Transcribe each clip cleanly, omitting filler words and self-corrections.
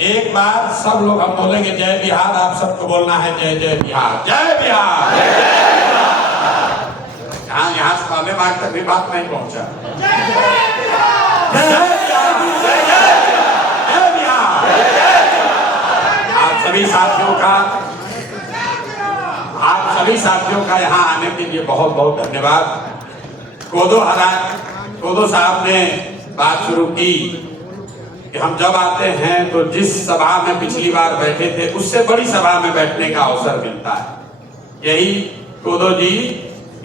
एक बार सब लोग हम बोलेंगे जय बिहार, आप सबको बोलना है जय जय बिहार, जय बिहार। यहाँ से वाले मार्ग तक भी बात नहीं पहुंचा। आप सभी साथियों का यहाँ आने के लिए बहुत बहुत धन्यवाद। कोदो साहब ने बात शुरू की कि हम जब आते हैं तो जिस सभा में पिछली बार बैठे थे उससे बड़ी सभा में बैठने का अवसर मिलता है। यही कोदो जी,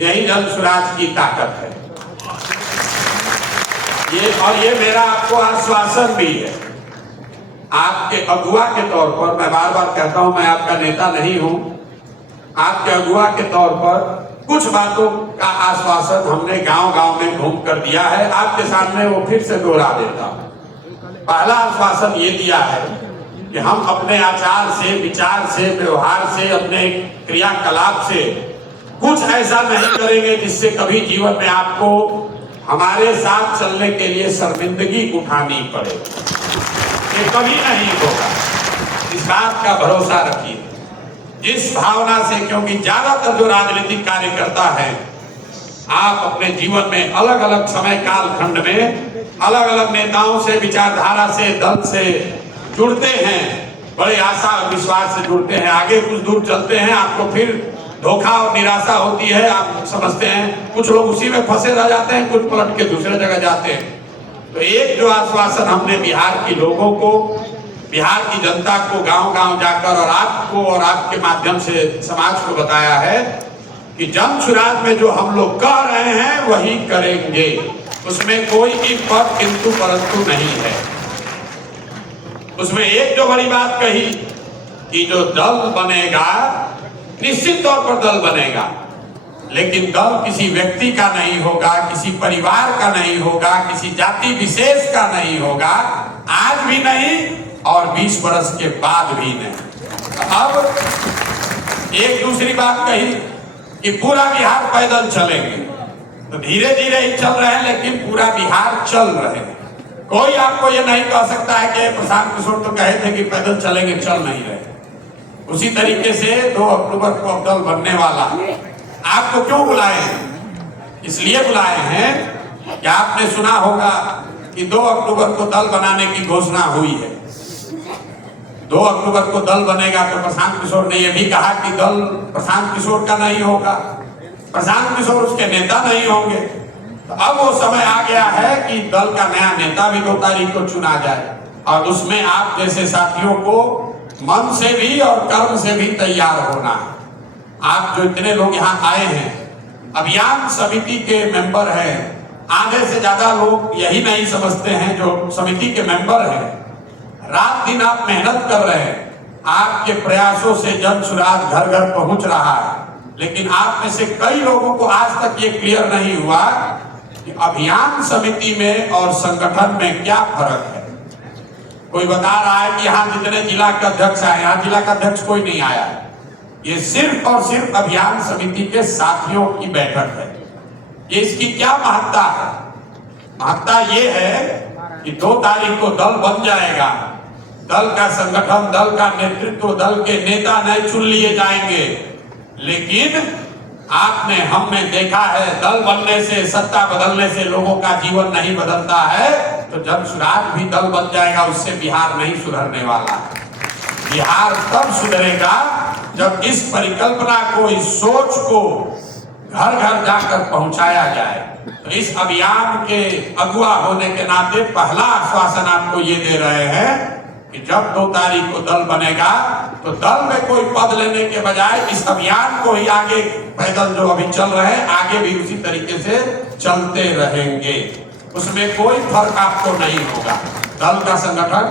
यही जन स्वराज की ताकत है। ये मेरा आपको आश्वासन भी है। आपके अगुआ के तौर पर मैं बार बार कहता हूं, मैं आपका नेता नहीं हूं, आपके अगुआ के तौर पर कुछ बातों का आश्वासन हमने गांव-गांव में घूम कर दिया है। आपके सामने वो फिर से दोहरा देता हूं। पहला आश्वासन ये दिया है कि हम अपने आचार से, विचार से, व्यवहार से, अपने क्रियाकलाप से कुछ ऐसा नहीं करेंगे जिससे कभी जीवन में आपको हमारे साथ चलने के लिए शर्मिंदगी उठानी पड़े। ये कभी नहीं होगा, इस बात का भरोसा रखिए। इस भावना से, क्योंकि ज्यादातर जो राजनीतिक कार्यकर्ता है, आप अपने जीवन में अलग अलग समय काल खंड में अलग अलग नेताओं से, विचारधारा से, दल से जुड़ते हैं, बड़े आशा और विश्वास से जुड़ते हैं, आगे कुछ दूर चलते हैं, आपको फिर धोखा और निराशा होती है। आप समझते हैं कुछ लोग उसी में फंसे रह जाते हैं, कुछ पलट के दूसरे जगह जाते हैं। तो एक जो आश्वासन हमने बिहार के लोगों को, बिहार की जनता को गांव-गांव जाकर और आपको और आपके माध्यम से समाज को बताया है कि जन स्वराज में जो हम लोग कह रहे हैं वही करेंगे, उसमें कोई इफ पर किंतु परंतु नहीं है। उसमें एक जो बड़ी बात कही कि जो दल बनेगा, निश्चित तौर पर दल बनेगा, लेकिन दल किसी व्यक्ति का नहीं होगा, किसी परिवार का नहीं होगा, किसी जाति विशेष का नहीं होगा, आज भी नहीं और 20 वर्ष के बाद भी नहीं। अब एक दूसरी बात कही कि पूरा बिहार पैदल चलेंगे, तो धीरे धीरे ही चल रहे हैं, लेकिन पूरा बिहार चल रहे हैं। कोई आपको ये नहीं कह सकता है कि प्रशांत किशोर तो कहे थे कि पैदल चलेंगे, चल नहीं रहे। उसी तरीके से 2 अक्टूबर को अब दल बनने वाला। आपको क्यों बुलाए हैं? इसलिए बुलाए हैं कि आपने सुना होगा कि 2 अक्टूबर को दल बनाने की घोषणा हुई है। 2 अक्टूबर को दल बनेगा, तो प्रशांत किशोर ने यह भी कहा कि दल प्रशांत किशोर का नहीं होगा, प्रशांत किशोर उसके नेता नहीं होंगे। तो अब वो समय आ गया है कि दल का नया नेता भी 2 तारीख को चुना जाए, और उसमें आप जैसे साथियों को मन से भी और कर्म से भी तैयार होना है। आप जो इतने लोग यहाँ आए हैं, अभियान समिति के मेंबर हैं, आधे से ज्यादा लोग यही नहीं समझते हैं जो समिति के मेंबर हैं। रात दिन आप मेहनत कर रहे हैं, आपके प्रयासों से जन स्वराज घर घर पहुंच रहा है, लेकिन आप में से कई लोगों को आज तक ये क्लियर नहीं हुआ कि अभियान समिति में और संगठन में क्या फर्क है। कोई बता रहा है कि यहाँ जितने जिला के अध्यक्ष आए, यहाँ जिला का अध्यक्ष कोई नहीं आया है। ये सिर्फ और सिर्फ अभियान समिति के साथियों की बैठक है। ये इसकी क्या महत्ता है? महत्ता ये है कि 2 तारीख को दल बन जाएगा। दल का संगठन, दल का नेतृत्व, दल के नेता नए चुन लिए जाएंगे, लेकिन आपने हमने देखा है दल बनने से, सत्ता बदलने से लोगों का जीवन नहीं बदलता है। तो जन स्वराज भी दल बन जाएगा, उससे बिहार नहीं सुधरने वाला है। बिहार तब सुधरेगा जब इस परिकल्पना को, इस सोच को घर घर जाकर पहुंचाया जाए। तो इस अभियान के अगुआ होने के नाते पहला आश्वासन आपको ये दे रहे हैं कि जब 2 तारीख को दल बनेगा तो दल में कोई पद लेने के बजाय इस अभियान को ही आगे, पैदल जो अभी चल रहे हैं, आगे भी उसी तरीके से चलते रहेंगे। उसमें कोई फर्क आपको नहीं होगा। दल का संगठन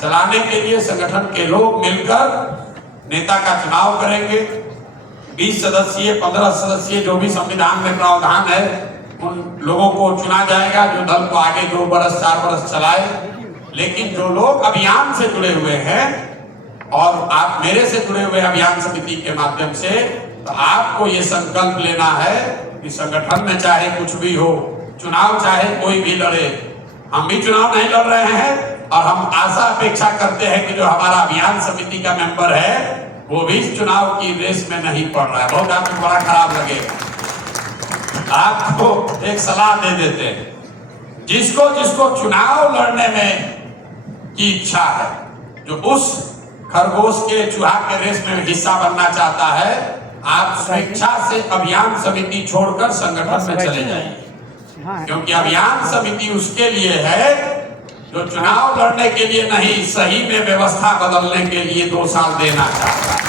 चलाने के लिए संगठन के लोग मिलकर नेता का चुनाव करेंगे। 20 सदस्यीय, 15 सदस्यीय जो भी संविधान में प्रावधान है, उन लोगों को चुना जाएगा जो दल को आगे 2 वर्ष 4 वर्ष चलाए। लेकिन जो लोग अभियान से जुड़े हुए हैं और आप मेरे से जुड़े हुए अभियान समिति के माध्यम से, तो आपको ये संकल्प लेना है कि संगठन में चाहे कुछ भी हो, चुनाव चाहे कोई भी लड़े, हम भी चुनाव नहीं लड़ रहे हैं, और हम आशा अपेक्षा करते हैं कि जो हमारा अभियान समिति का मेंबर है वो भी इस चुनाव की रेस में नहीं पड़ रहा है। बहुत आपको बड़ा खराब लगेगा। आपको एक सलाह दे देते हैं, जिसको जिसको चुनाव लड़ने में की इच्छा है, जो उस खरगोश के चूहा के रेस में हिस्सा बनना चाहता है, आप स्वेच्छा से अभियान समिति छोड़कर संगठन में चले जाइए, क्योंकि अभियान समिति उसके लिए है जो चुनाव लड़ने के लिए नहीं, सही में व्यवस्था बदलने के लिए 2 साल देना चाहता है।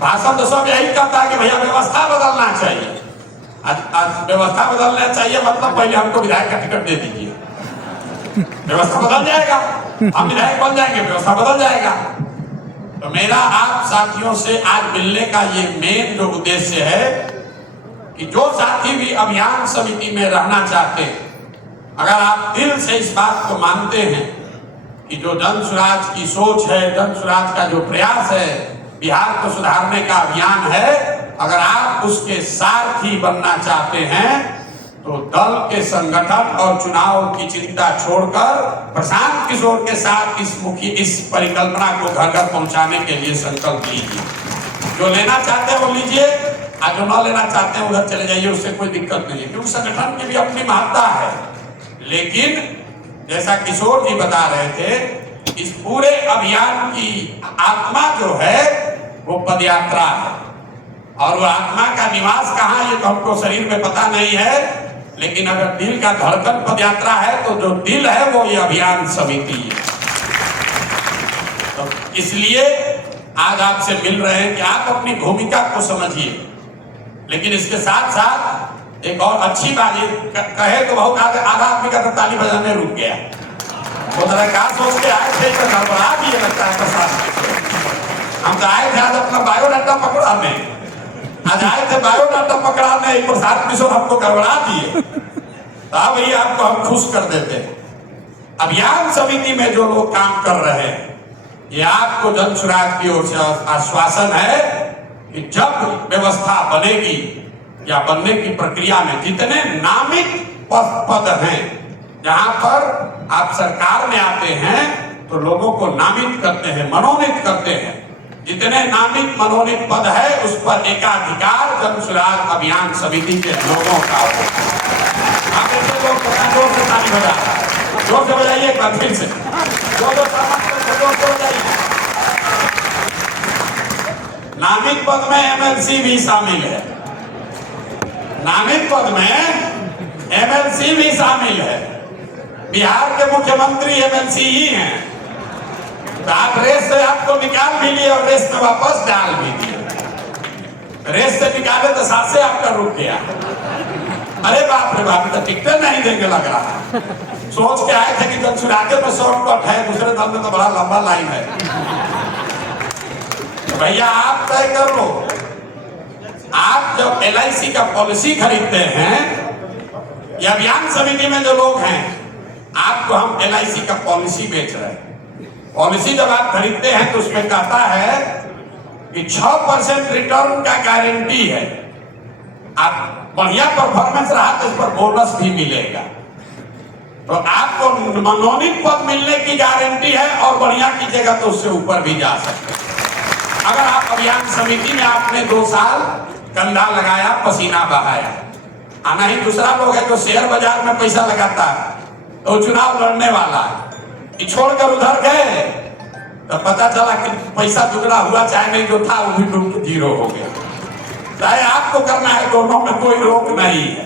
भाषण तो सब यही कहता है कि भैया व्यवस्था बदलना चाहिए। आज व्यवस्था बदलना चाहिए मतलब पहले हमको विधायक का टिकट दे दीजिए, व्यवस्था बदल जाएगा, हम विधायक बन जाएंगे, व्यवस्था बदल जाएगा। तो मेरा आप साथियों से आज मिलने का ये मेन जो उद्देश्य है कि जो साथी भी अभियान समिति में रहना चाहते हैं, अगर आप दिल से इस बात को मानते हैं कि जो जन स्वराज की सोच है, जन स्वराज का जो प्रयास है, बिहार को सुधारने का अभियान है, अगर आप उसके सारथी बनना चाहते हैं तो दल के संगठन और चुनाव की चिंता छोड़कर प्रशांत किशोर के साथ इस परिकल्पना को घर घर पहुंचाने के लिए संकल्प लीजिए। जो लेना चाहते हैं वो लीजिए, और जो न लेना चाहते हैं उधर चले जाइए, उससे कोई दिक्कत नहीं है, क्योंकि संगठन की भी अपनी महत्ता है। लेकिन जैसा किशोर जी बता रहे थे, इस पूरे अभियान की आत्मा जो है वो पदयात्रा है, और वो आत्मा का निवास कहाँ ये तो हमको शरीर में पता नहीं है, लेकिन अगर दिल का धड़कन पदयात्रा है तो जो दिल है वो ये अभियान समिति है। तो इसलिए आज आपसे मिल रहे हैं कि आप अपनी भूमिका को समझिए, लेकिन इसके साथ साथ एक और अच्छी बात ये कहे तो बहुत आधा आदमी का तो ताली बजाने रुक गया। वो तरह का सोच के आए थे तो गड़बड़ा दिए लगता है प्रशासन। हम तो आए थे आज अपना बायोडाटा पकड़ाने, आज आए थे बायोडाटा पकड़ाने, एक प्रशांत किशोर हमको गड़बड़ा दिए। तो भैया आपको हम खुश कर देते। अभियान समिति में जो लोग काम कर रहे हैं, ये आपको जन स्वराज की ओर से आश्वासन है कि जब व्यवस्था बनेगी या बनने की प्रक्रिया में जितने नामित पद हैं, जहां पर आप सरकार में आते हैं तो लोगों को नामित करते हैं, मनोनीत करते हैं, जितने नामित मनोनीत पद है उस पर एकाधिकार जन स्वराज अभियान समिति के लोगों का हो। आप ऐसे लोग जोर से ताली बजा, जोर से बजाइए एक बार फिर से, जोर से बजाइए। नामित पद में एमएलसी भी शामिल है, नामित पद में एमएलसी भी शामिल है। बिहार के मुख्यमंत्री एमएलसी ही हैं। तो आप रेस से आपको निकाल भी लिए और रेस में वापस डाल भी दिए। रेस से निकाले तो साथ से आपका रुक गया। अरे बाप रे बाप, तो टिकट नहीं देंगे लग रहा। सोच के आए थे कि जब चुराके में शॉर्टकट है, दूसरे दल में तो बड़ा लंबा लाइन है। तो भैया आप तय कर लो। आप जब LIC का पॉलिसी खरीदते हैं, या अभियान समिति में जो लोग हैं, आपको हम LIC का पॉलिसी बेच रहे हैं। पॉलिसी जब आप खरीदते हैं तो उसमें कहता है कि 6% रिटर्न का गारंटी है। आप बढ़िया परफॉर्मेंस रहा तो इस पर बोनस भी मिलेगा। तो आपको मनोनीत पद मिलने की गारंटी है, और बढ़िया कीजिएगा तो उससे ऊपर भी जा सकते हैं। अगर आप अभियान समिति में आपने 2 साल कंधा लगाया, पसीना बहाया, आना ही दूसरा लोग है जो शेयर बाजार में पैसा लगाता है, तो चुनाव लड़ने वाला है, छोड़कर उधर गए तो पता चला कि पैसा दुगना हुआ, चाहे नहीं जो था वो भी डूब के 0 हो गया। चाहे आपको करना है, दोनों में कोई रोक नहीं है।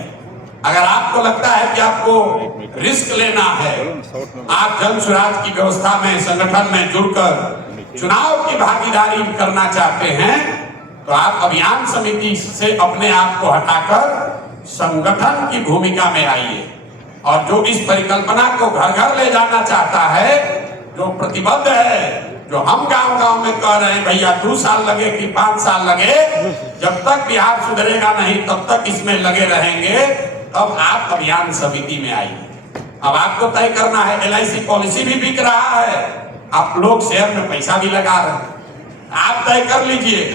अगर आपको लगता है कि आपको रिस्क लेना है, आप जन स्वराज की व्यवस्था में, संगठन में जुड़कर चुनाव की भागीदारी करना चाहते हैं, तो आप अभियान समिति से अपने आप को हटाकर संगठन की भूमिका में आइए। और जो इस परिकल्पना को घर घर ले जाना चाहता है, जो प्रतिबद्ध है, जो हम गांव गांव में कह रहे हैं भैया 2 साल लगे कि 5 साल लगे, जब तक बिहार सुधरेगा नहीं तब तक इसमें लगे रहेंगे, तब आप अभियान समिति में आइए। अब आपको तय करना है। LIC पॉलिसी भी बिक रहा है, आप लोग शेयर में पैसा भी लगा रहे हैं, आप तय कर लीजिए।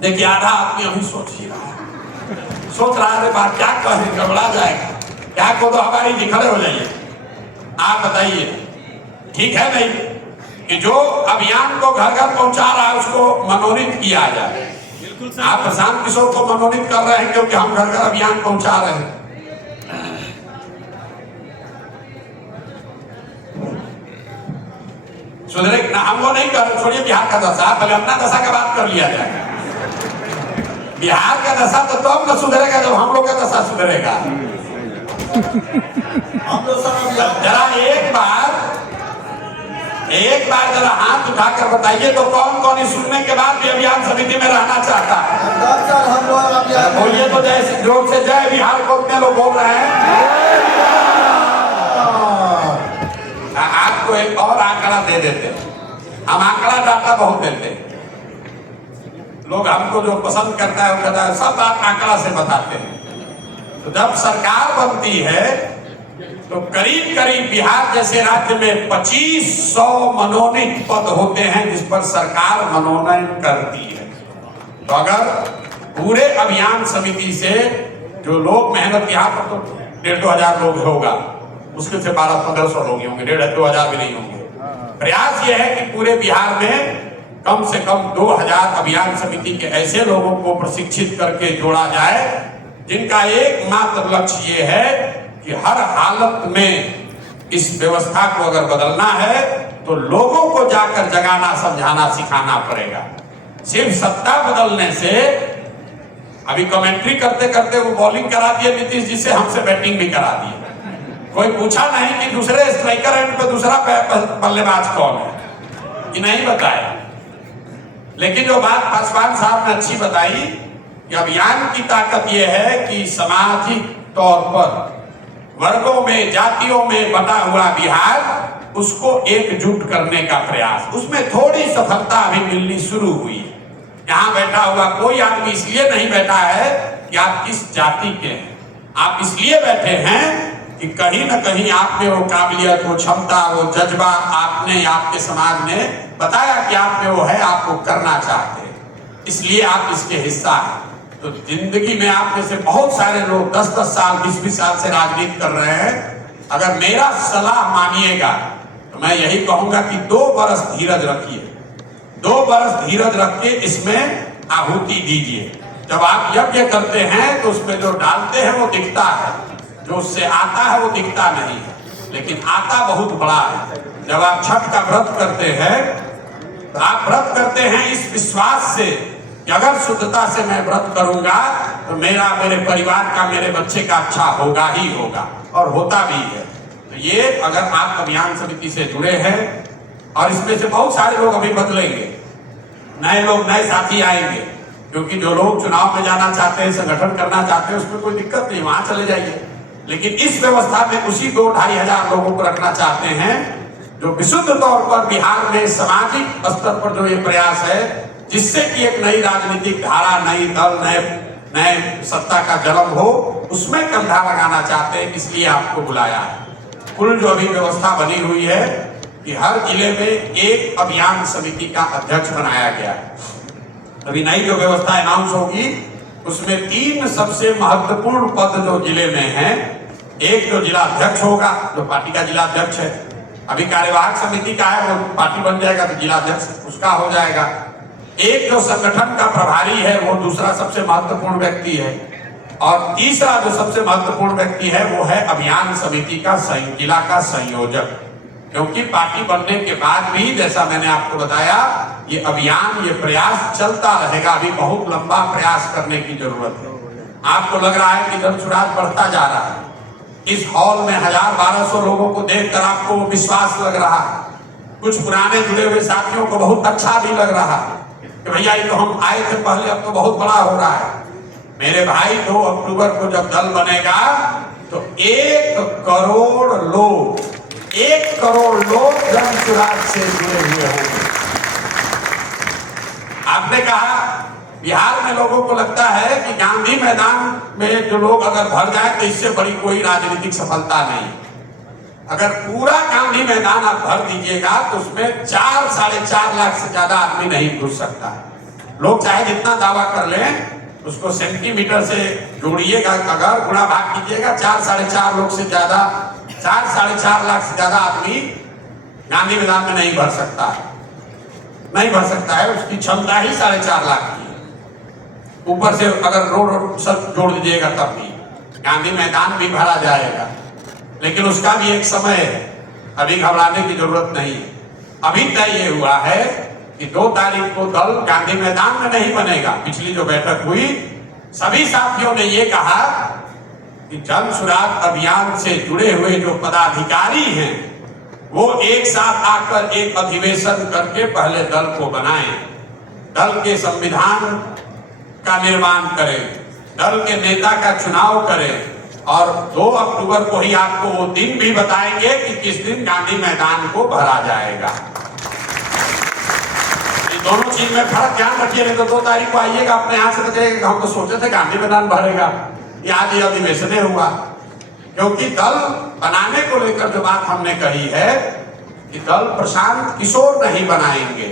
देखिए आधा आदमी अभी सोच ही रहा है, सोच रहा है बात क्या कहें, गड़बड़ा जाएगा, क्या को तो हमारी जी खड़े हो जाइए, आप बताइए, ठीक है नहीं कि जो अभियान को घर घर पहुंचा रहा है उसको मनोनीत किया जाए? आप प्रशांत किशोर को मनोनीत कर रहे हैं क्योंकि हम घर घर अभियान पहुंचा रहे हैं। सुधरे ना, हम वो नहीं कर, छोड़िए बिहार का दशा, पहले अपना दशा का बात कर लिया जाए। बिहार का दशा तो तब न सुधरेगा जब हम लोग का दशा सुधरेगा। हम लोग जरा एक बार जरा हाथ उठाकर बताइए तो कौन कौन इस सुनने के बाद भी अभियान समिति में रहना चाहता है? बोलिए तो जय, जोर से जय बिहार को कितने लोग बोल रहे हैं? आपको एक और आंकड़ा दे देते हैं, हम आंकड़ा डाटा बहुत देते हैं। लोग हमको जो पसंद करता है वो कहता है सब बात आंकड़ा से बताते हैं। तो जब सरकार बनती है तो करीब करीब बिहार जैसे राज्य में 2500 मनोनीत पद होते हैं जिस पर सरकार मनोनयन करती है। तो अगर पूरे अभियान समिति से जो लोग मेहनत, यहाँ पर तो 1,500 लोग होगा, मुश्किल से 1200-1500 लोग होंगे, 1,500 भी नहीं होंगे। प्रयास यह है कि पूरे बिहार में कम से कम 2000 अभियान समिति के ऐसे लोगों को प्रशिक्षित करके जोड़ा जाए जिनका एकमात्र लक्ष्य ये है कि हर हालत में इस व्यवस्था को अगर बदलना है तो लोगों को जाकर जगाना, समझाना, सिखाना पड़ेगा। सिर्फ सत्ता बदलने से, अभी कमेंट्री करते करते वो बॉलिंग करा दिए नीतीश जी से, हमसे बैटिंग भी करा दिए। कोई पूछा नहीं कि दूसरे स्ट्राइकर एंड पे दूसरा बल्लेबाज कौन है, कि नहीं बताया। लेकिन जो बात पासवान साहब ने अच्छी बताई कि अभियान की ताकत यह है कि सामाजिक तौर पर वर्गों में, जातियों में बटा हुआ बिहार, उसको एकजुट करने का प्रयास, उसमें थोड़ी सफलता अभी मिलनी शुरू हुई है। यहाँ बैठा हुआ कोई आदमी इसलिए नहीं बैठा है कि आप किस जाति के हैं, आप इसलिए बैठे हैं कि कहीं ना कहीं आप में वो काबिलियत, वो क्षमता, वो जज्बा आपने, आपके समाज ने बताया कि आप में वो है, आपको करना चाहते हैं, इसलिए आप इसके हिस्सा हैं। तो जिंदगी में आप में से बहुत सारे लोग 10-10 साल, 20-20 साल से राजनीति कर रहे हैं। अगर मेरा सलाह मानिएगा तो मैं यही कहूंगा कि 2 बरस धीरज रखिए, 2 बरस धीरज रख के इसमें आहुति दीजिए। जब आप यज्ञ करते हैं तो उसमें जो डालते हैं वो दिखता है, जो उससे आता है वो दिखता नहीं है, लेकिन आता बहुत बड़ा है। जब आप छठ का व्रत करते हैं तो आप व्रत करते हैं इस विश्वास से कि अगर शुद्धता से मैं व्रत करूंगा तो मेरा, मेरे परिवार का, मेरे बच्चे का अच्छा होगा ही होगा, और होता भी है। तो ये अगर आप अभियान समिति से जुड़े हैं, और इसमें से बहुत सारे लोग अभी बदलेंगे, नए लोग, नए साथी आएंगे, क्योंकि जो लोग चुनाव में जाना चाहते हैं, संगठन करना चाहते हैं, उसमें कोई दिक्कत नहीं, वहां चले जाइए। लेकिन इस व्यवस्था में उसी 2-2.5 हजार लोगों को रखना चाहते हैं जो विशुद्ध तौर पर बिहार में सामाजिक स्तर पर जो ये प्रयास है, जिससे कि एक नई राजनीतिक धारा, नई दल, नए सत्ता का जन्म हो, उसमें कंधा लगाना चाहते हैं, इसलिए आपको बुलाया है। कुल जो अभी व्यवस्था बनी हुई है कि हर जिले में एक अभियान समिति का अध्यक्ष बनाया गया है। अभी नई जो व्यवस्था अनाउंस होगी उसमें 3 सबसे महत्वपूर्ण पद जो जिले में हैं, एक जो जिला अध्यक्ष होगा, जो पार्टी का जिला अध्यक्ष है, अभी कार्यवाहक समिति का है, वो पार्टी बन जाएगा तो जिला अध्यक्ष उसका हो जाएगा। एक जो संगठन का प्रभारी है वो दूसरा सबसे महत्वपूर्ण व्यक्ति है, और तीसरा जो सबसे महत्वपूर्ण व्यक्ति है वो है अभियान समिति का जिला का संयोजक। क्योंकि पार्टी बनने के बाद भी, जैसा मैंने आपको बताया, ये अभियान, ये प्रयास चलता रहेगा। अभी बहुत लंबा प्रयास करने की जरूरत है। आपको लग रहा है कि धनसुराज बढ़ता जा रहा है, इस हॉल में 1000-1200 लोगों को देखकर आपको विश्वास लग रहा है, कुछ पुराने जुड़े हुए साथियों को बहुत अच्छा भी लग रहा है कि भैया ये तो हम आए थे पहले, अब तो बहुत बड़ा हो रहा है। मेरे भाई 2 अक्टूबर को जब दल बनेगा तो 1 करोड़ लोग, 1 करोड़ लोग धनसुराज से जुड़े हुए होंगे। आपने कहा बिहार में लोगों को लगता है कि गांधी मैदान में जो लोग अगर भर जाए तो इससे बड़ी कोई राजनीतिक सफलता नहीं। अगर पूरा गांधी मैदान आप भर दीजिएगा तो उसमें 4-4.5 लाख से ज्यादा आदमी नहीं घुस सकता है। लोग चाहे जितना दावा कर लें, उसको सेंटीमीटर से जोड़िएगा, अगर गुणा भाग कीजिएगा, 4-4.5 लोग से ज्यादा 4-4.5 लाख से ज्यादा आदमी गांधी मैदान में नहीं भर सकता है, नहीं भर सकता है। उसकी क्षमता ही 4.5 लाख की है। ऊपर से अगर रोड सब जोड़ दीजिएगा तब भी गांधी मैदान भी भरा जाएगा, लेकिन उसका भी एक समय है, अभी घबराने की जरूरत नहीं है। अभी तय ये हुआ है कि 2 तारीख को दल गांधी मैदान में नहीं बनेगा। पिछली जो बैठक हुई सभी साथियों ने ये कहा कि जन सुराग अभियान से जुड़े हुए जो पदाधिकारी हैं वो एक साथ आकर एक अधिवेशन करके पहले दल को बनाएं, दल के संविधान का निर्माण करें, दल के नेता का चुनाव करें और 2 अक्टूबर को ही आपको वो दिन भी बताएंगे कि किस दिन गांधी मैदान को भरा जाएगा। दोनों चीज में फर्क ध्यान रखिए, नहीं तो 2 तारीख को आइएगा अपने यहाँ से कहेगा हम तो सोचे थे गांधी मैदान भरेगा, आज ये अधिवेशन हुआ। क्योंकि दल बनाने को लेकर जो बात हमने कही है कि दल प्रशांत किशोर नहीं बनाएंगे,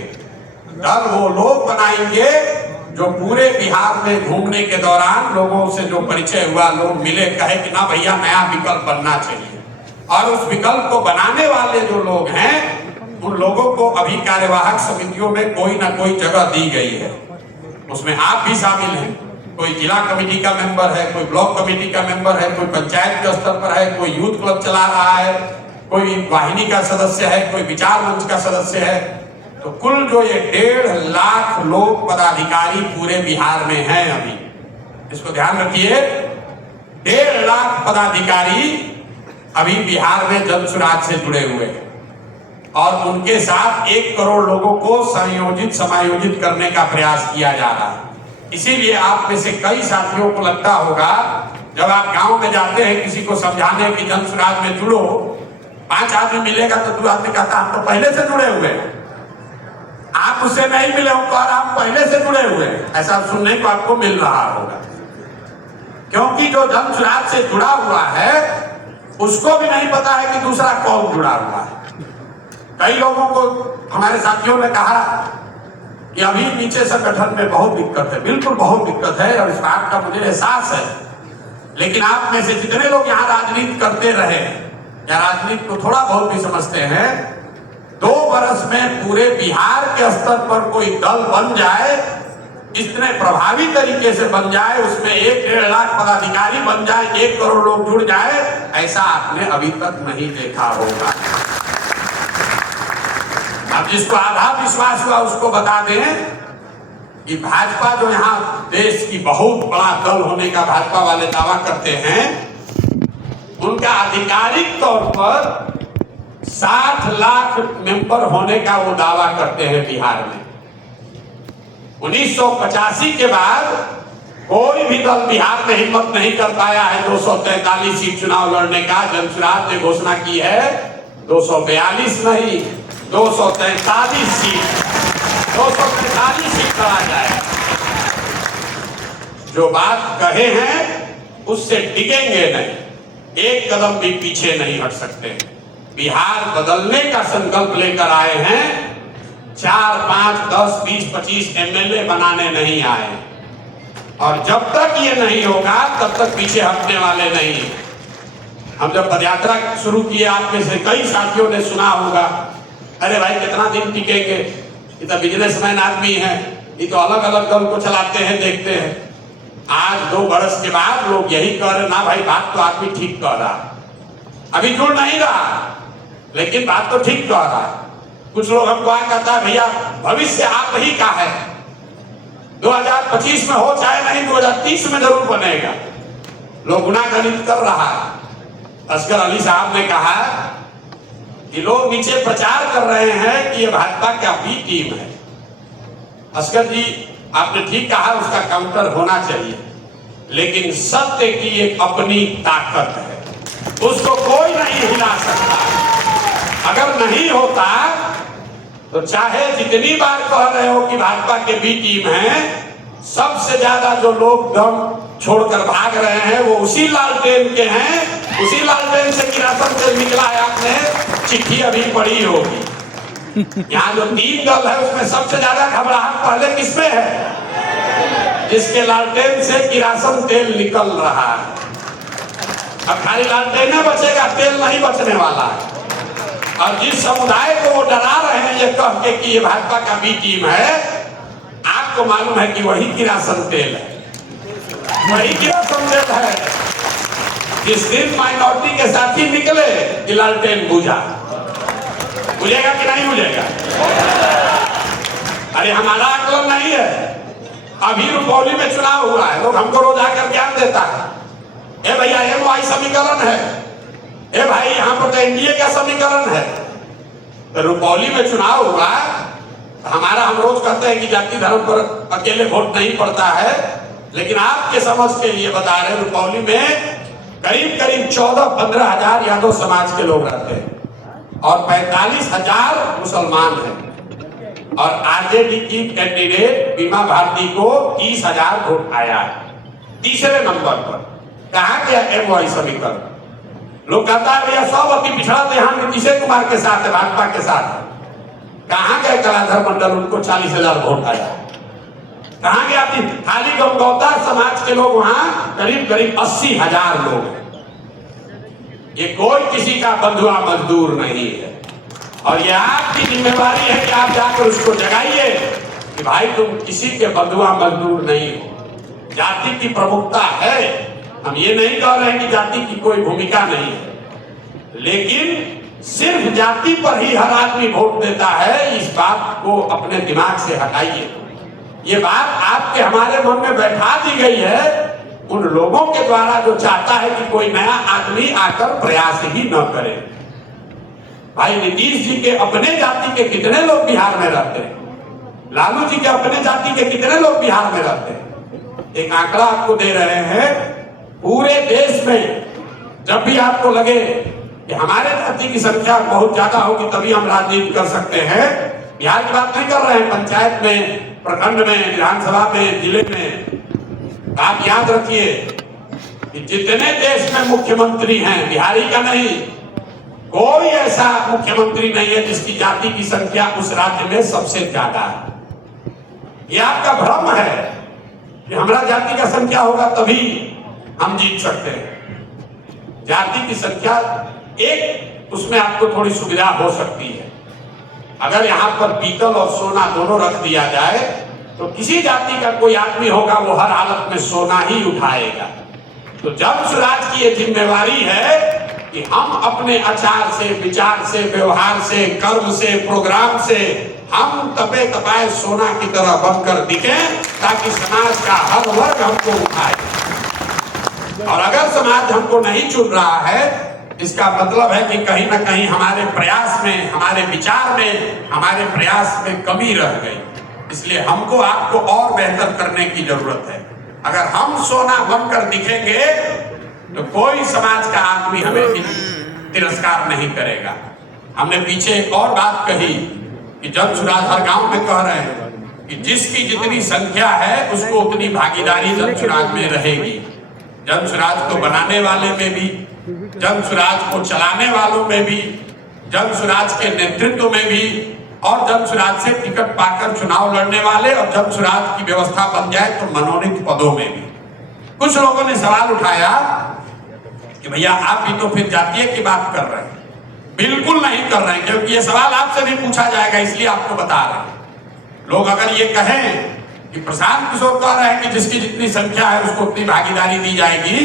दल वो लोग बनाएंगे जो पूरे बिहार में घूमने के दौरान लोगों से जो परिचय हुआ, लोग मिले, कहे कि ना भैया नया विकल्प बनना चाहिए, और उस विकल्प को बनाने वाले जो लोग हैं उन लोगों को अभी कार्यवाहक समितियों में कोई ना कोई जगह दी गई है। उसमें आप भी शामिल हैं, कोई जिला कमेटी का मेंबर है, कोई ब्लॉक कमेटी का मेंबर है, कोई पंचायत के स्तर पर है, कोई यूथ क्लब चला रहा है, कोई वाहिनी का सदस्य है, कोई विचार मंच का सदस्य है। तो कुल जो ये 1.5 लाख लोग पदाधिकारी पूरे बिहार में हैं अभी, इसको ध्यान रखिए। 1.5 लाख पदाधिकारी अभी बिहार में जन सुराज से जुड़े हुए हैं और उनके साथ 1 करोड़ लोगों को संयोजित समायोजित करने का प्रयास किया जा रहा है। इसीलिए आप में से कई साथियों को लगता होगा जब आप गांव में जाते हैं किसी को समझाने की जन सुराज में जुड़ो, 5 आदमी मिलेगा तो 2 आदमी कहता हम तो पहले से जुड़े हुए हैं, आप उससे नहीं मिले हो और आप पहले से जुड़े हुए हैं, ऐसा सुनने को आपको मिल रहा होगा। क्योंकि जो जन सुराज से जुड़ा हुआ है उसको भी नहीं पता है कि दूसरा कौन जुड़ा हुआ है। कई लोगों को हमारे साथियों ने कहा कि अभी नीचे संगठन में बहुत दिक्कत है, बिल्कुल बहुत दिक्कत है और इस बात का मुझे एहसास है, लेकिन आप में से जितने लोग यहाँ राजनीति करते रहे या राजनीति को थोड़ा बहुत भी समझते हैं, 2 बरस में पूरे बिहार के स्तर पर कोई दल बन जाए, इतने प्रभावी तरीके से बन जाए, उसमें 1-1.5 लाख पदाधिकारी बन जाए, 1 करोड़ लोग जुड़ जाए, ऐसा आपने अभी तक नहीं देखा होगा। अब जिसको आधा विश्वास हुआ उसको बता दें कि भाजपा जो यहाँ देश की बहुत बड़ा दल होने का भाजपा वाले दावा करते हैं, उनका आधिकारिक तौर पर 60 लाख मेंबर होने का वो दावा करते हैं बिहार में। 1985 के बाद कोई भी दल बिहार में हिम्मत नहीं कर पाया है 243 सीट चुनाव लड़ने का। जन सुराज ने घोषणा की है 242 नहीं, 243 सीट, 243 सीट लड़ा जाए। जो बात कहे हैं उससे टिकेंगे नहीं, एक कदम भी पीछे नहीं हट सकते। बिहार बदलने का संकल्प लेकर आए हैं, 4, 5, 10, 20, 25 एमएलए बनाने नहीं आए, और जब तक ये नहीं होगा तब तक पीछे हटने वाले नहीं। हम जब पदयात्रा शुरू किए, आप में से कई साथियों ने सुना होगा, अरे भाई कितना दिन टिकेंगे, ये तो बिजनेसमैन आदमी है, ये तो अलग अलग दल को चलाते हैं, देखते हैं। आज 2 बरस के बाद लोग यही कह रहे, ना भाई बात तो आदमी ठीक कह रहा, अभी जुड़ नहीं रहा लेकिन बात तो ठीक कह रहा। कुछ लोग हमको कहता है भैया भविष्य आप ही का है, 2025 में हो चाहे नहीं, 2030 में जरूर बनेगा। लोग गुना गणित कर रहा है। असगर अली साहब ने कहा कि लोग नीचे प्रचार कर रहे हैं कि ये भाजपा का बी टीम है। असगर जी आपने ठीक कहा, उसका काउंटर होना चाहिए, लेकिन सत्य की एक अपनी ताकत है, उसको कोई नहीं हिला सकता। अगर नहीं होता तो चाहे जितनी बार कह रहे हो कि भाजपा के बी टीम है, सबसे ज्यादा जो लोग दम छोड़कर भाग रहे हैं वो उसी लालटेन के हैं, उसी लालटेन से किरासन तेल निकला है। आपने चिट्ठी अभी पढ़ी होगी, यहाँ जो 3 दल है उसमें सबसे ज्यादा घबराहट पहले किसमें है? जिसके लालटेन से किरासन तेल निकल रहा है। अब खाली लालटेन बचेगा, तेल नहीं बचने वाला है। और जिस समुदाय को वो डरा रहे हैं ये कह के कि ये भाजपा का बी टीम है, आपको मालूम है कि वही किरासन तेल है, वही किरासन तेल है। जिस दिन माइनॉरिटी के साथी निकले कि लालटेन बुझा, बुझेगा कि नहीं बुझेगा? अरे हमारा आकलन नहीं है। अभी रुपौली में चुनाव हुआ है, लोग हमको रोज आकर ज्ञान देता है, ए भैया MY समीकरण है, ए भाई यहाँ पर तो एनडीए का समीकरण है। तो रुपौली में चुनाव हुआ, हमारा हम रोज कहते हैं कि जाति धर्म पर अकेले वोट नहीं पड़ता है, लेकिन आपके समझ के लिए बता रहे, रुपौली में करीब करीब 14-15 हजार यादव समाज के लोग रहते हैं और 45,000 मुसलमान हैं। और आरजेडी की कैंडिडेट बीमा भारती को 30,000 वोट आया है, तीसरे नंबर पर। कहा गया MY समीकरण? लोग कहता है भैया सब अति पिछड़ा तो यहाँ नीतीश कुमार के साथ है, भाजपा के साथ है। कहाँ गए कलाधर मंडल, उनको 40,000 वोट आया। कहाँ गया खाली गंगौता समाज के लोग, वहां करीब करीब 80,000 लोग हैं। ये कोई किसी का बंधुआ मजदूर नहीं है और ये आपकी जिम्मेवारी है कि आप जाकर उसको जगाइए कि भाई तुम किसी के बंधुआ मजदूर नहीं हो। जाति की प्रमुखता है, हम ये नहीं कह रहे हैं कि जाति की कोई भूमिका नहीं है, लेकिन सिर्फ जाति पर ही हर आदमी वोट देता है, इस बात को अपने दिमाग से हटाइए। ये बात आपके हमारे मन में बैठा दी गई है उन लोगों के द्वारा जो चाहता है कि कोई नया आदमी आकर प्रयास ही न करे। भाई नीतीश जी के अपने जाति के कितने लोग बिहार में रहते हैं, लालू जी के अपने जाति के कितने लोग बिहार में रहते हैं। एक आंकड़ा आपको दे रहे हैं, पूरे देश में जब भी आपको लगे कि हमारे जाति की संख्या बहुत ज्यादा होगी तभी हम राजनीति कर सकते हैं, बिहार की बात नहीं कर रहे हैं, पंचायत में, प्रखंड में, विधानसभा में, जिले में, आप याद रखिए कि जितने देश में मुख्यमंत्री हैं, बिहारी का नहीं, कोई ऐसा मुख्यमंत्री नहीं है जिसकी जाति की संख्या उस राज्य में सबसे ज्यादा है। यह आपका भ्रम है कि हमारा जाति का संख्या होगा तभी हम जीत सकते हैं। जाति की संख्या एक, उसमें आपको थोड़ी सुविधा हो सकती है। अगर यहाँ पर पीतल और सोना दोनों रख दिया जाए तो किसी जाति का कोई आदमी होगा वो हर हालत में सोना ही उठाएगा। तो जब स्वराज की ये जिम्मेवारी है कि हम अपने आचार से, विचार से, व्यवहार से, कर्म से, प्रोग्राम से हम तपे तपाए सोना की तरह बनकर दिखें ताकि समाज का हर वर्ग हमको उठाए। और अगर समाज हमको नहीं चुन रहा है, इसका मतलब है कि कहीं ना कहीं हमारे प्रयास में, हमारे विचार में, हमारे प्रयास में कमी रह गई। इसलिए हमको आपको और बेहतर करने की जरूरत है। अगर हम सोना बनकर दिखेंगे तो कोई समाज का आदमी हमें तिरस्कार नहीं करेगा। हमने पीछे एक और बात कही कि जन सुराज हर गांव में कह रहे हैं कि जिसकी जितनी संख्या है उसको उतनी भागीदारी जन सुराज में रहेगी। जन सुराज को बनाने वाले में भी, जन सुराज को चलाने वालों में भी, जन सुराज के नेतृत्व में भी, और जन सुराज से टिकट पाकर चुनाव लड़ने वाले और जन सुराज की व्यवस्था बन जाए तो मनोनीत पदों में भी। कुछ लोगों ने सवाल उठाया कि भैया आप भी तो फिर जातीय की बात कर रहे हैं। बिल्कुल नहीं कर रहे हैं, क्योंकि ये सवाल आपसे भी पूछा जाएगा, इसलिए आपको बता रहे हैं। लोग अगर ये कहें कि प्रशांत किशोर कह रहे हैं कि जिसकी जितनी संख्या है उसको उतनी भागीदारी दी जाएगी,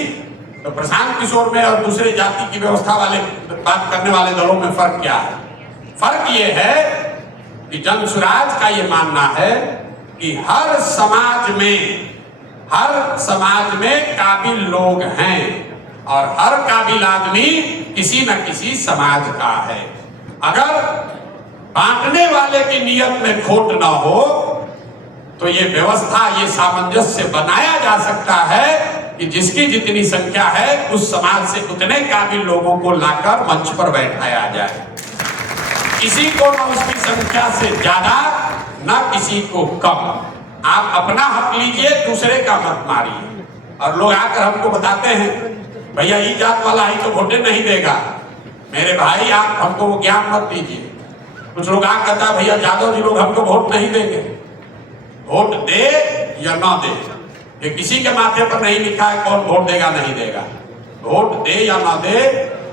तो प्रशांत किशोर में और दूसरे जाति की व्यवस्था वाले बात करने वाले दलों में फर्क क्या है? फर्क ये है कि जन सुराज का ये मानना है कि हर समाज में काबिल लोग हैं और हर काबिल आदमी किसी न किसी समाज का है। अगर बांटने वाले की नियत में खोट ना हो तो ये व्यवस्था, ये सामंजस्य बनाया जा सकता है कि जिसकी जितनी संख्या है उस समाज से उतने काबिल लोगों को लाकर मंच पर बैठाया जाए। किसी को न उसकी संख्या से ज्यादा, न किसी को कम। आप अपना हक लीजिए, दूसरे का मत मारिए। और लोग आकर हमको बताते हैं भैया ये जात वाला ही तो वोटे नहीं देगा। मेरे भाई आप हमको वो ज्ञान मत दीजिए। कुछ लोग आकर कहता है भैया यादव जी लोग हमको वोट नहीं देंगे। वोट दे या ना दे, ये किसी के माथे पर नहीं लिखा है कौन वोट देगा नहीं देगा। वोट दे या ना दे,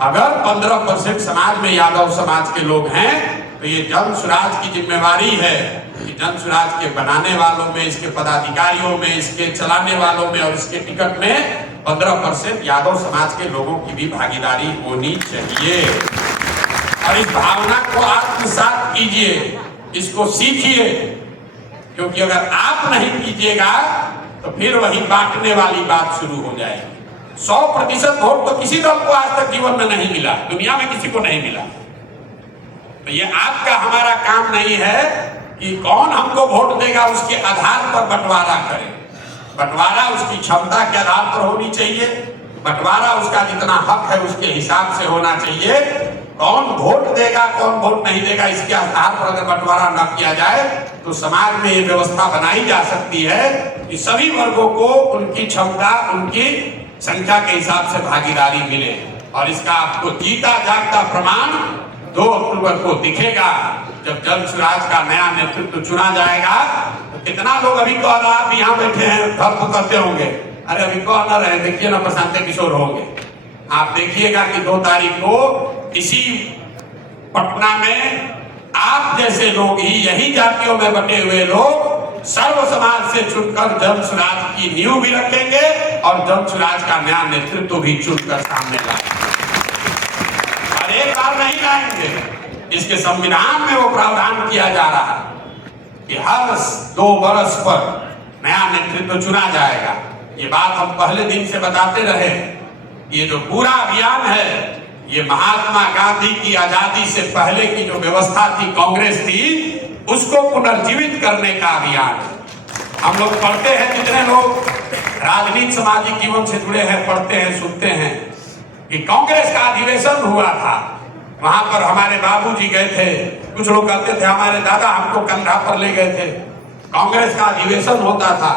अगर 15% समाज में यादव समाज के लोग हैं तो ये जन सुराज की जिम्मेवारी है कि जन सुराज के बनाने वालों में, इसके पदाधिकारियों में, इसके चलाने वालों में और इसके टिकट में 15% यादव समाज के लोगों की भी भागीदारी होनी चाहिए। और इस भावना को आत्मसात कीजिए, इसको सीखिए, क्योंकि अगर आप नहीं कीजिएगा तो फिर वही बांटने वाली बात शुरू हो जाएगी। 100% वोट तो किसी दल को आज तक जीवन में नहीं मिला, दुनिया में किसी को नहीं मिला। तो ये आपका हमारा काम नहीं है कि कौन हमको वोट देगा उसके आधार पर बंटवारा करें। बंटवारा उसकी क्षमता के आधार पर होनी चाहिए, बंटवारा उसका जितना हक है उसके हिसाब से होना चाहिए। कौन वोट देगा कौन वोट नहीं देगा इसके आधार पर अगर बंटवारा न किया जाए तो समाज में ये व्यवस्था बनाई जा सकती है कि सभी वर्गों को उनकी क्षमता, उनकी संख्या के हिसाब से भागीदारी मिले। और इसका आपको जीता जागता प्रमाण 2 अक्टूबर को दिखेगा, जब जन सुराज का नया नेतृत्व चुना जाएगा। तो कितना लोग अभी कह रहा आप यहाँ बैठे हैं धर्म करते होंगे, अरे अभी कह न रहे, देखिए ना प्रशांत किशोर होंगे। आप देखिएगा कि 2 तारीख को इसी पटना में आप जैसे लोग ही, यही जातियों में बटे हुए लोग सर्व समाज से चुनकर जन सुराज की नींव भी रखेंगे और जन सुराज का नया नेतृत्व भी चुनकर सामने लाएंगे। और एक बार नहीं लाएंगे, इसके संविधान में वो प्रावधान किया जा रहा है कि हर 2 वर्ष पर नया नेतृत्व चुना जाएगा। ये बात हम पहले दिन से बताते रहे। ये जो पूरा अभियान है ये महात्मा गांधी की आजादी से पहले की जो व्यवस्था थी, कांग्रेस थी, उसको पुनर्जीवित करने का अभियान। हम लोग पढ़ते हैं, जितने लोग राजनीति सामाजिक जीवन से जुड़े हैं, पढ़ते हैं, सुनते हैं कि कांग्रेस का अधिवेशन हुआ था, वहां पर हमारे बाबूजी गए थे, कुछ लोग कहते थे हमारे दादा हमको कंधा पर ले गए थे। कांग्रेस का अधिवेशन होता था,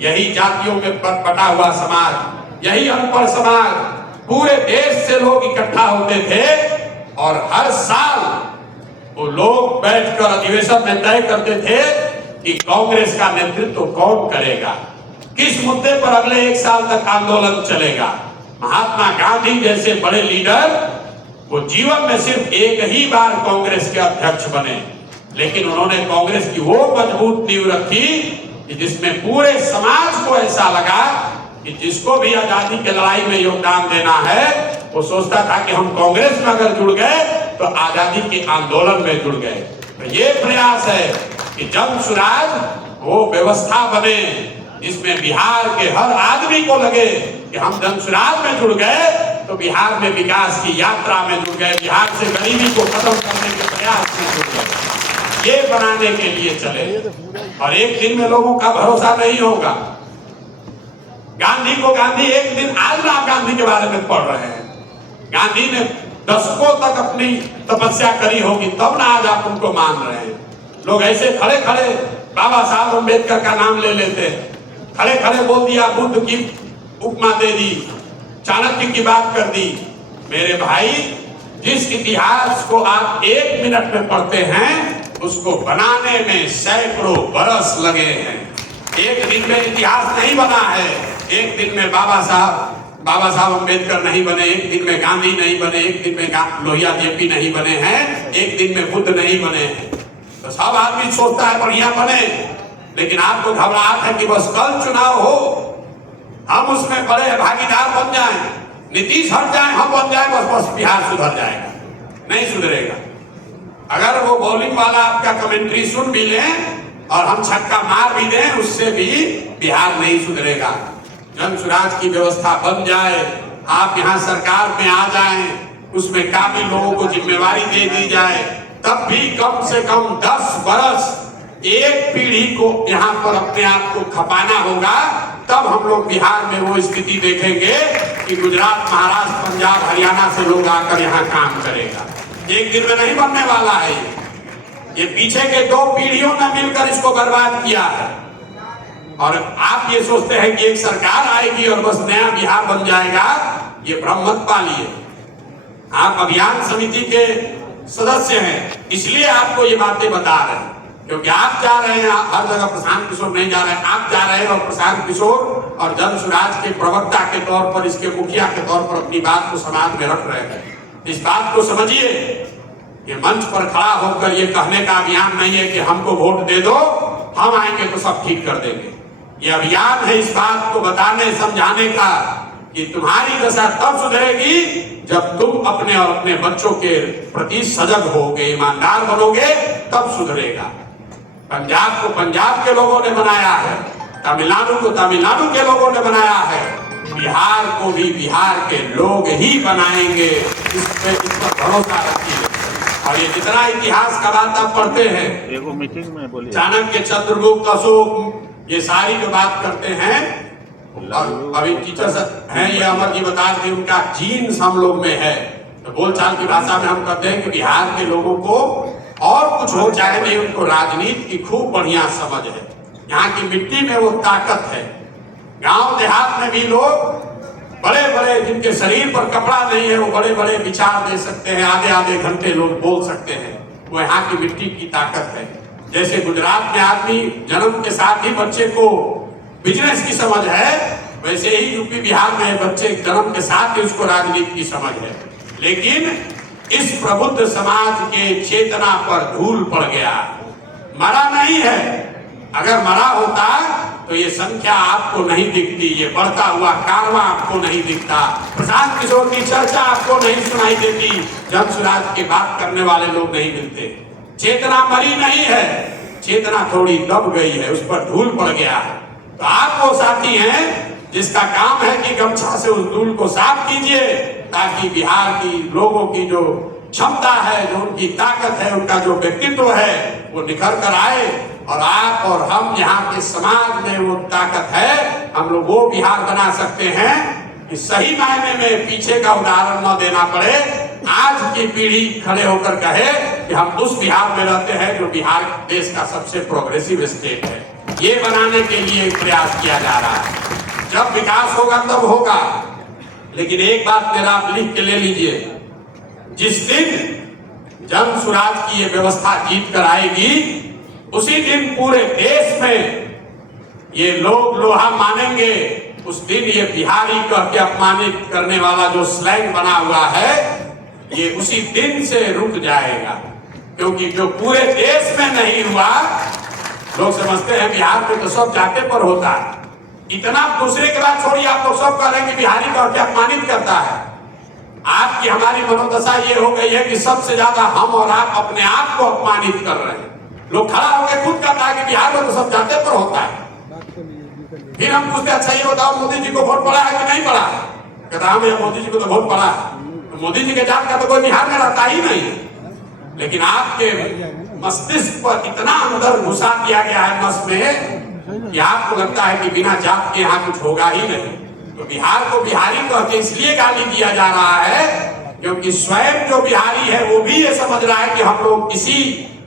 यही जातियों में बटा हुआ समाज, यही अनपढ़ समाज, पूरे देश से लोग इकट्ठा होते थे और हर साल वो लोग बैठकर अधिवेशन में तय करते थे कि कांग्रेस का नेतृत्व कौन करेगा, किस मुद्दे पर अगले 1 साल तक आंदोलन चलेगा। महात्मा गांधी जैसे बड़े लीडर वो जीवन में सिर्फ एक ही बार कांग्रेस के अध्यक्ष बने, लेकिन उन्होंने कांग्रेस की वो मजबूत नींव रखी कि जिसमें पूरे समाज को ऐसा लगा कि जिसको भी आजादी की लड़ाई में योगदान देना है वो सोचता था कि हम कांग्रेस में अगर जुड़ गए तो आजादी के आंदोलन में जुड़ गए। तो ये प्रयास है कि जन सुराज वो व्यवस्था बने जिसमें बिहार के हर आदमी को लगे कि हम जन सुराज में जुड़ गए तो बिहार में विकास की यात्रा में जुड़ गए, बिहार से गरीबी को खत्म करने के प्रयास में जुड़ गए। ये बनाने के लिए चले और एक दिन में लोगों का भरोसा नहीं होगा। गांधी को गांधी एक दिन, आज आप गांधी के बारे में पढ़ रहे हैं, गांधी ने दशकों तक अपनी तपस्या करी होगी तब ना आज आप उनको मान रहे हैं। लोग ऐसे खड़े खड़े बाबा साहब अम्बेडकर का नाम ले लेते, खड़े खड़े बोल दिया, बुद्ध की उपमा दे दी, चाणक्य की बात कर दी। मेरे भाई, जिस इतिहास को आप 1 मिनट में पढ़ते हैं उसको बनाने में सैकड़ों बरस लगे हैं। एक दिन में इतिहास नहीं बना है, एक दिन में बाबा साहब अम्बेडकर नहीं बने, एक दिन में गांधी नहीं बने, एक दिन में लोहिया जेपी नहीं बने हैं, एक दिन में बुद्ध नहीं बने हैं। तो सब आदमी सोचता है बढ़िया बने, लेकिन आपको घबराहट है कि बस कल चुनाव हो, हम उसमें बड़े भागीदार बन जाएं, नीतीश हट जाए, हम बन जाए, बस बिहार सुधर जाएगा। नहीं सुधरेगा। अगर वो बॉलिंग वाला आपका कमेंट्री सुन भी लें और हम छक्का मार भी दें, उससे भी बिहार नहीं सुधरेगा। जन सुराज की व्यवस्था बन जाए, आप यहाँ सरकार में आ जाएं, उसमें काफी लोगों को जिम्मेवारी दे दी जाए, तब भी कम से कम 10 बरस एक पीढ़ी को यहाँ पर अपने आप को खपाना होगा। तब हम लोग बिहार में वो स्थिति देखेंगे कि गुजरात, महाराष्ट्र, पंजाब, हरियाणा से लोग आकर यहाँ काम करेगा। एक दिन में नहीं बनने वाला है। ये पीछे के 2 पीढ़ियों ने मिलकर इसको बर्बाद किया है। और आप ये सोचते हैं कि एक सरकार आएगी और बस नया बिहार बन जाएगा, ये भ्रम मत पालिए। आप अभियान समिति के सदस्य हैं, इसलिए आपको ये बातें बता रहे हैं, क्योंकि आप जा रहे हैं हर जगह, प्रशांत किशोर नहीं जा रहे हैं, आप जा रहे हैं और प्रशांत किशोर और जन सुराज के प्रवक्ता के तौर पर, इसके मुखिया के तौर पर अपनी बात को समाज में रख रहे हैं। इस बात को समझिए, ये मंच पर खड़ा होकर ये कहने का अभियान नहीं है कि हमको वोट दे दो, हम आएंगे तो सब ठीक कर देंगे। ये अभियान है इस बात को बताने समझाने का कि तुम्हारी दशा तब सुधरेगी जब तुम अपने और अपने बच्चों के प्रति सजग होगे, ईमानदार बनोगे, तब सुधरेगा। पंजाब को पंजाब के लोगों ने बनाया है, तमिलनाडु को तमिलनाडु के लोगों ने बनाया है, बिहार को भी बिहार के लोग ही बनाएंगे। इस पर भरोसा रखिए। और ये जितना इतिहास का बात आप पढ़ते हैं, मीटिंग में बोलिए, चाणक्य, चंद्रगुप्त, अशोक, ये सारी जो बात करते हैं, और अभी टीचर्स हैं ये अमर जी बता रहे, उनका जीन्स हम लोग में है। तो बोलचाल की भाषा में हम कहते हैं कि बिहार के लोगों को और कुछ हो चाहे नहीं, उनको राजनीति की खूब बढ़िया समझ है। यहाँ की मिट्टी में वो ताकत है। गांव देहात में भी लोग बड़े बड़े, जिनके शरीर पर कपड़ा नहीं है, वो बड़े बड़े विचार दे सकते हैं, आधे आधे घंटे लोग बोल सकते हैं। वो यहाँ की मिट्टी की ताकत है। जैसे गुजरात में आदमी जन्म के साथ ही बच्चे को बिजनेस की समझ है, वैसे ही यूपी बिहार में बच्चे जन्म के साथ ही उसको राजनीति की समझ है। लेकिन इस प्रबुद्ध समाज के चेतना पर धूल पड़ गया, मरा नहीं है। अगर मरा होता तो ये संख्या आपको नहीं दिखती, ये बढ़ता हुआ कारवां आपको नहीं दिखता, प्रशांत किशोर की चर्चा आपको नहीं सुनाई देती, जन सुराज की बात करने वाले लोग नहीं मिलते। चेतना मरी नहीं है, चेतना थोड़ी दब गई है, उस पर धूल पड़ गया है। तो आप वो साथी हैं जिसका काम है कि गमछा से उस धूल को साफ कीजिए, ताकि बिहार की लोगों की जो क्षमता है, जो उनकी ताकत है, उनका जो व्यक्तित्व है, वो निखर कर आए। और आप और हम यहाँ के समाज में वो ताकत है, हम लोग वो बिहार बना सकते हैं कि सही मायने में पीछे का उदाहरण न देना पड़े। आज की पीढ़ी खड़े होकर कहे कि हम उस बिहार में रहते हैं जो बिहार देश का सबसे प्रोग्रेसिव स्टेट है। ये बनाने के लिए प्रयास किया जा रहा है। जब विकास होगा तब होगा। लेकिन एक बात मेरा आप लिख के ले लीजिए, जिस दिन जन सुराज की ये व्यवस्था जीत कर आएगी, उसी दिन पूरे देश में ये लोग लोहा मानेंगे। उस दिन ये बिहारी कह के अपमानित करने वाला जो स्लैंग बना हुआ है, ये उसी दिन से रुक जाएगा। क्योंकि जो पूरे देश में नहीं हुआ, लोग समझते हैं बिहार में तो सब जाते पर होता है। इतना दूसरे के बाद छोड़िए, आप लोग सब कह रहे हैं कि बिहारी कह के अपमानित करता है। आपकी हमारी मनोदशा ये हो गई है कि सबसे ज्यादा हम और आप अपने आप को अपमानित कर रहे हैं। लोग खड़ा होकर खुद कहता है कि बिहार में तो सब जाते पर होता है। फिर हम पूछते अच्छा ये बताओ मोदी जी को वोट पड़ा है कि नहीं पड़ा? कहता हम मोदी जी को तो वोट पड़ा है। तो मोदी जी के जात का तो कोई बिहार में रहता ही नहीं है। लेकिन आपके मस्तिष्क पर इतना अंदर घुसा दिया गया है नस में कि आपको लगता है कि बिना जात के यहाँ कुछ होगा ही नहीं। तो बिहार को बिहारी कह के इसलिए गाली दिया जा रहा है क्योंकि स्वयं जो बिहारी है वो भी ये समझ रहा है कि हम लोग इसी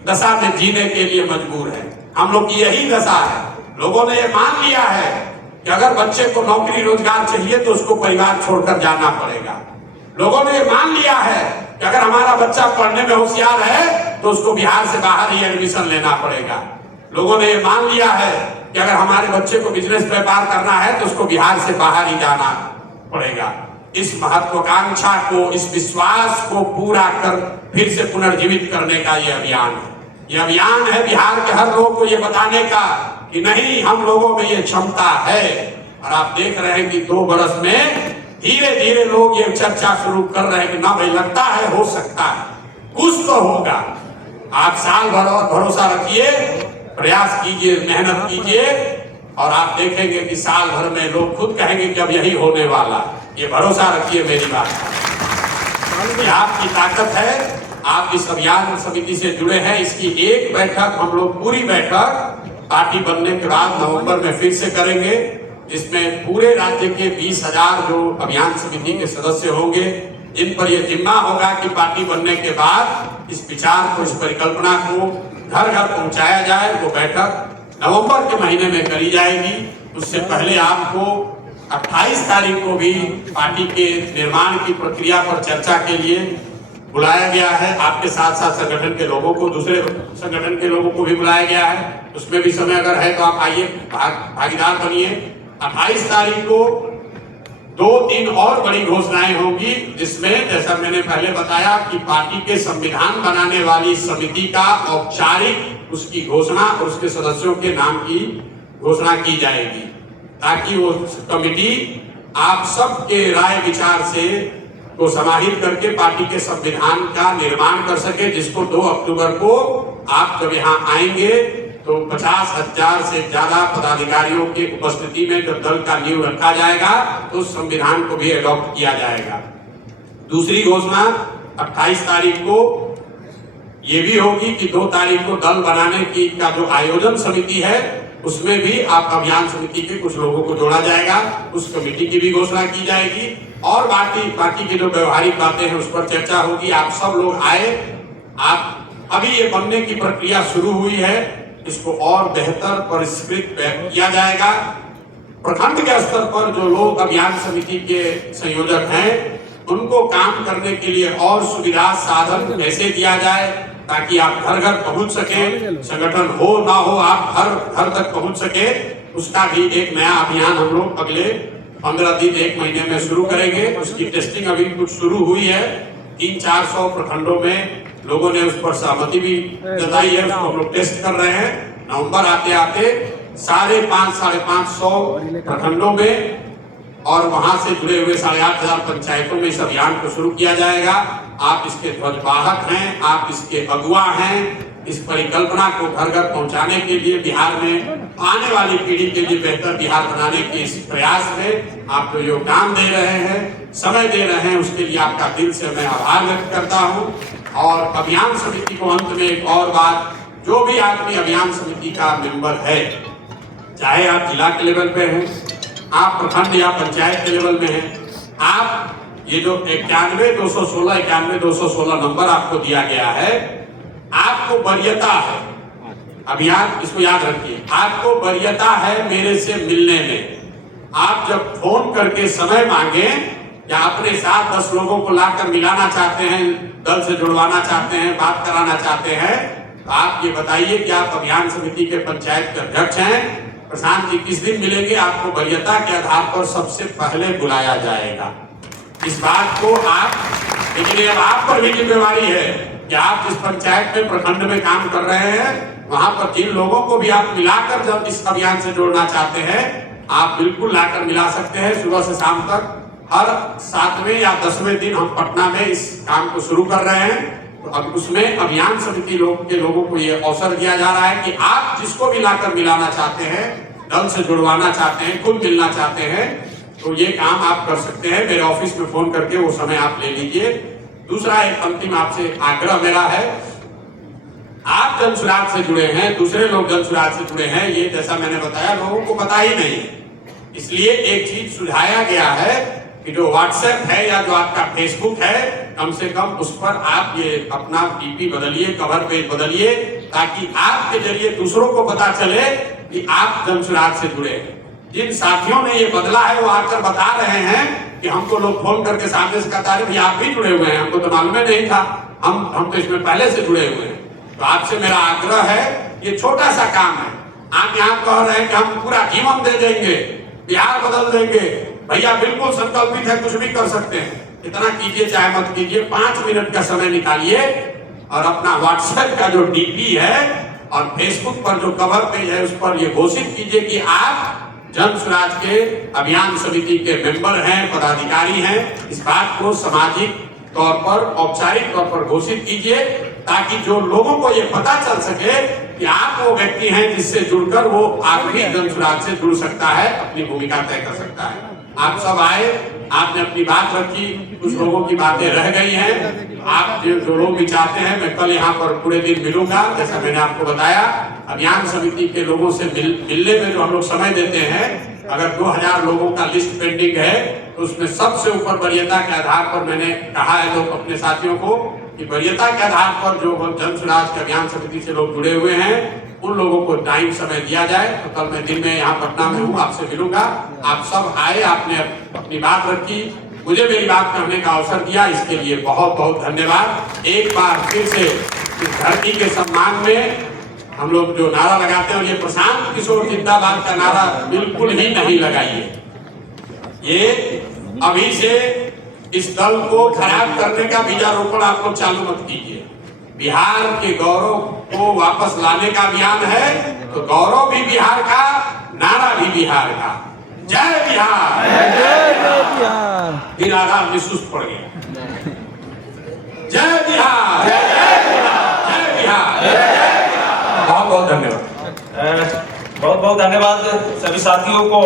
दशा में जीने के लिए मजबूर है। हम लोग की यही दशा है। लोगों ने ये मान लिया है कि अगर बच्चे को नौकरी रोजगार चाहिए तो उसको परिवार छोड़कर जाना पड़ेगा। लोगों ने ये मान लिया है कि अगर हमारा बच्चा पढ़ने में होशियार है तो उसको बिहार से बाहर ही एडमिशन लेना पड़ेगा। लोगों ने ये मान लिया है कि अगर हमारे बच्चे को बिजनेस व्यापार करना है तो उसको बिहार से बाहर ही जाना पड़ेगा। इस महत्वाकांक्षा को, इस विश्वास को पूरा कर फिर से पुनर्जीवित करने का ये अभियान है। ये अभियान है बिहार के हर लोग को ये बताने का कि नहीं, हम लोगों में ये क्षमता है। और आप देख रहे हैं कि 2 बरस में धीरे धीरे लोग ये चर्चा शुरू कर रहे हैं कि ना भाई लगता है हो सकता है, कुछ तो होगा। आप साल भर और भरोसा रखिए, प्रयास कीजिए, मेहनत कीजिए और आप देखेंगे कि साल भर में लोग खुद कहेंगे कि अब यही होने वाला। ये भरोसा रखिए मेरी बात। ये आपकी ताकत है। आप इस अभियान समिति से जुड़े हैं। इसकी एक बैठक हम लोग, पूरी बैठक पार्टी बनने के बाद नवंबर में फिर से करेंगे, जिसमें पूरे राज्य के 20,000 जो अभियान समिति के सदस्य होंगे, जिन पर यह जिम्मा होगा कि पार्टी बनने के बाद इस विचार को, इस परिकल्पना को घर घर पहुंचाया जाए। वो बैठक नवंबर के महीने में करी जाएगी। उससे पहले आपको 28 तारीख को भी पार्टी के निर्माण की प्रक्रिया पर चर्चा के लिए बुलाया गया है। आपके साथ साथ संगठन के लोगों को, दूसरे संगठन के लोगों को भी बुलाया गया है। उसमें भी समय अगर है तो आप आइए, भागीदार बनिए। 28 तारीख को 2-3 और बड़ी घोषणाएं होंगी, जिसमें जैसा मैंने पहले बताया कि पार्टी के संविधान बनाने वाली समिति का औपचारिक उसकी घोषणा और उसके सदस्यों के नाम की घोषणा की जाएगी, ताकि वो कमिटी आप सबके राय विचार से को समाहित करके पार्टी के संविधान का निर्माण कर सके, जिसको 2 अक्टूबर को आप जब यहाँ आएंगे तो 50,000 से ज्यादा पदाधिकारियों के उपस्थिति में जब दल का नींव रखा जाएगा तो संविधान को भी अडॉप्ट किया जाएगा। दूसरी घोषणा 28 तारीख को ये भी होगी कि 2 तारीख को दल बनाने की का जो आयोजन समिति है उसमें भी आप अभियान समिति के कुछ लोगों को जोड़ा जाएगा, उस कमेटी की भी घोषणा की जाएगी और बाकी की जो व्यवहारिक बातें हैं उस पर चर्चा होगी। आप सब लोग आए, आप अभी ये बनने की प्रक्रिया शुरू हुई है, इसको और बेहतर परिष्कृत किया जाएगा। प्रखंड के स्तर पर जो लोग अभियान समिति के संयोजक हैं उनको काम करने के लिए और सुविधा साधन ऐसे दिया जाए ताकि आप घर घर पहुंच सके, संगठन हो ना हो आप हर घर तक पहुंच सके। उसका भी एक नया अभियान हम लोग अगले 15 दिन 1 महीने में शुरू करेंगे। उसकी टेस्टिंग अभी कुछ शुरू हुई है, 300-400 प्रखंडों में लोगों ने उस पर सहमति भी जताई है, उसको हम लोग टेस्ट कर रहे हैं। नवंबर आते आते 550 प्रखंडों में और वहां से जुड़े हुए 8,500 पंचायतों में इस अभियान को शुरू किया जाएगा। आप इसके ध्वजवाहक हैं, आप इसके अगुवा हैं। इस परिकल्पना को घर घर पहुंचाने के लिए बिहार में आने वाली पीढ़ी के लिए बेहतर बिहार बनाने के इस प्रयास में आप जो योगदान दे रहे हैं, समय दे रहे हैं, उसके लिए आपका दिल से मैं आभार व्यक्त करता हूं। और अभियान समिति को अंत में एक और बात, जो भी आदमी अभियान समिति का मेंबर है, चाहे आप जिला के लेवल पे हैं, आप प्रखंड या पंचायत के लेवल में हैं, आप ये जो 91-216 नंबर आपको दिया गया है, आपको वरीयता है। अभियान इसको याद रखिए, आपको वरीयता है मेरे से मिलने में। आप जब फोन करके समय मांगे या अपने साथ 10 लोगों को लाकर मिलाना चाहते हैं, दल से जुड़वाना चाहते हैं, बात कराना चाहते हैं, तो आप ये बताइए कि आप अभियान समिति के पंचायत के अध्यक्ष हैं, प्रशांत जी किस दिन मिलेंगे। आपको वरीयता के आधार पर सबसे पहले बुलाया जाएगा। इस बात को आप, लेकिन अब आप पर भी जिम्मेवारी है कि आप जिस पंचायत में प्रखंड में काम कर रहे हैं वहां पर जिन लोगों को भी आप मिलाकर जब इस अभियान से जोड़ना चाहते हैं, आप बिल्कुल लाकर मिला सकते हैं। सुबह से शाम तक हर 7वें या 10वें दिन हम पटना में इस काम को शुरू कर रहे हैं। तो अब उसमें अभियान समिति के लोगों को ये अवसर दिया जा रहा है कि आप जिसको भी लाकर मिलाना चाहते हैं, दल से जुड़वाना चाहते हैं, खुद मिलना चाहते हैं, तो ये काम आप कर सकते हैं। मेरे ऑफिस में फोन करके वो समय आप ले लीजिए। दूसरा एक अंतिम आपसे आग्रह मेरा है, आप जन सुराज से जुड़े हैं, दूसरे लोग जन सुराज से जुड़े हैं, ये जैसा मैंने बताया लोगों को पता ही नहीं, इसलिए एक चीज सुझाया गया है कि जो व्हाट्सएप है या जो आपका फेसबुक है, कम से कम उस पर आप ये अपना डीपी बदलिए, कवर पेज बदलिए, ताकि आपके जरिए दूसरों को पता चले कि आप जन सुराज से जुड़े हैं। जिन साथियों ने ये बदला है वो आकर बता रहे हैं कि हमको लोग फोन करके सामने से कहता है भाई आप भी जुड़े हुए हैं, हमको तो मालूम नहीं था, हम तो इसमें पहले से जुड़े हुए हैं। तो आपसे मेरा आग्रह है, ये छोटा सा काम है। आप यहाँ कह रहे हैं कि हम पूरा जीवन दे देंगे, बिहार बदल देंगे, भैया बिल्कुल संकल्पित है, कुछ भी कर सकते हैं। इतना कीजिए चाहे मत कीजिए, 5 मिनट का समय निकालिए और अपना व्हाट्सएप का जो डीपी है और फेसबुक पर जो कवर पेज है उस पर ये घोषित कीजिए कि आप जन सुराज के अभियान समिति के मेंबर हैं, पदाधिकारी हैं। इस बात को सामाजिक तौर पर, औपचारिक तौर पर घोषित कीजिए, ताकि जो लोगों को ये पता चल सके कि आप वो व्यक्ति हैं जिससे जुड़कर वो आखिरी जन सुराज से जुड़ सकता है, अपनी भूमिका तय कर सकता है। आप सब आए, आपने अपनी बात रखी, कुछ लोगों की बातें रह गई हैं। आप जो लोग भी चाहते हैं, मैं कल यहाँ पर पूरे दिन मिलूंगा, जैसा मैंने आपको बताया। अभियान समिति के लोगों से मिलने में जो हम लोग समय देते हैं, अगर 2000 लोगों का लिस्ट पेंडिंग है तो उसमें सबसे ऊपर वरीयता के आधार पर मैंने कहा है लोग अपने साथियों को कि वरीयता के आधार पर जो जन सुराज के अभियान समिति से लोग जुड़े हुए हैं उन लोगों को टाइम समय दिया जाए। तो कल मैं दिन में यहाँ पटना में हूँ, आपसे मिलूंगा। आप सब आए, आपने अपनी बात रखी, मुझे मेरी बात कहने का अवसर दिया, इसके लिए बहुत बहुत धन्यवाद। एक बार फिर से इस धरती के सम्मान में हम लोग जो नारा लगाते हैं, और ये प्रशांत किशोर जिंदाबाद का नारा बिल्कुल ही नहीं लगाइए। ये अभी से इस दल को खराब करने का बीजारोपण आप लोग चालू मत कीजिए। बिहार के गौरव को वापस लाने का अभियान है, तो गौरव भी बिहार का, नारा भी बिहार का। जय बिहार, जय बिहार। फिर आधार में सुस्त पड़ गया। जय बिहार, जय बिहार। बहुत बहुत धन्यवाद। बहुत बहुत धन्यवाद सभी साथियों को।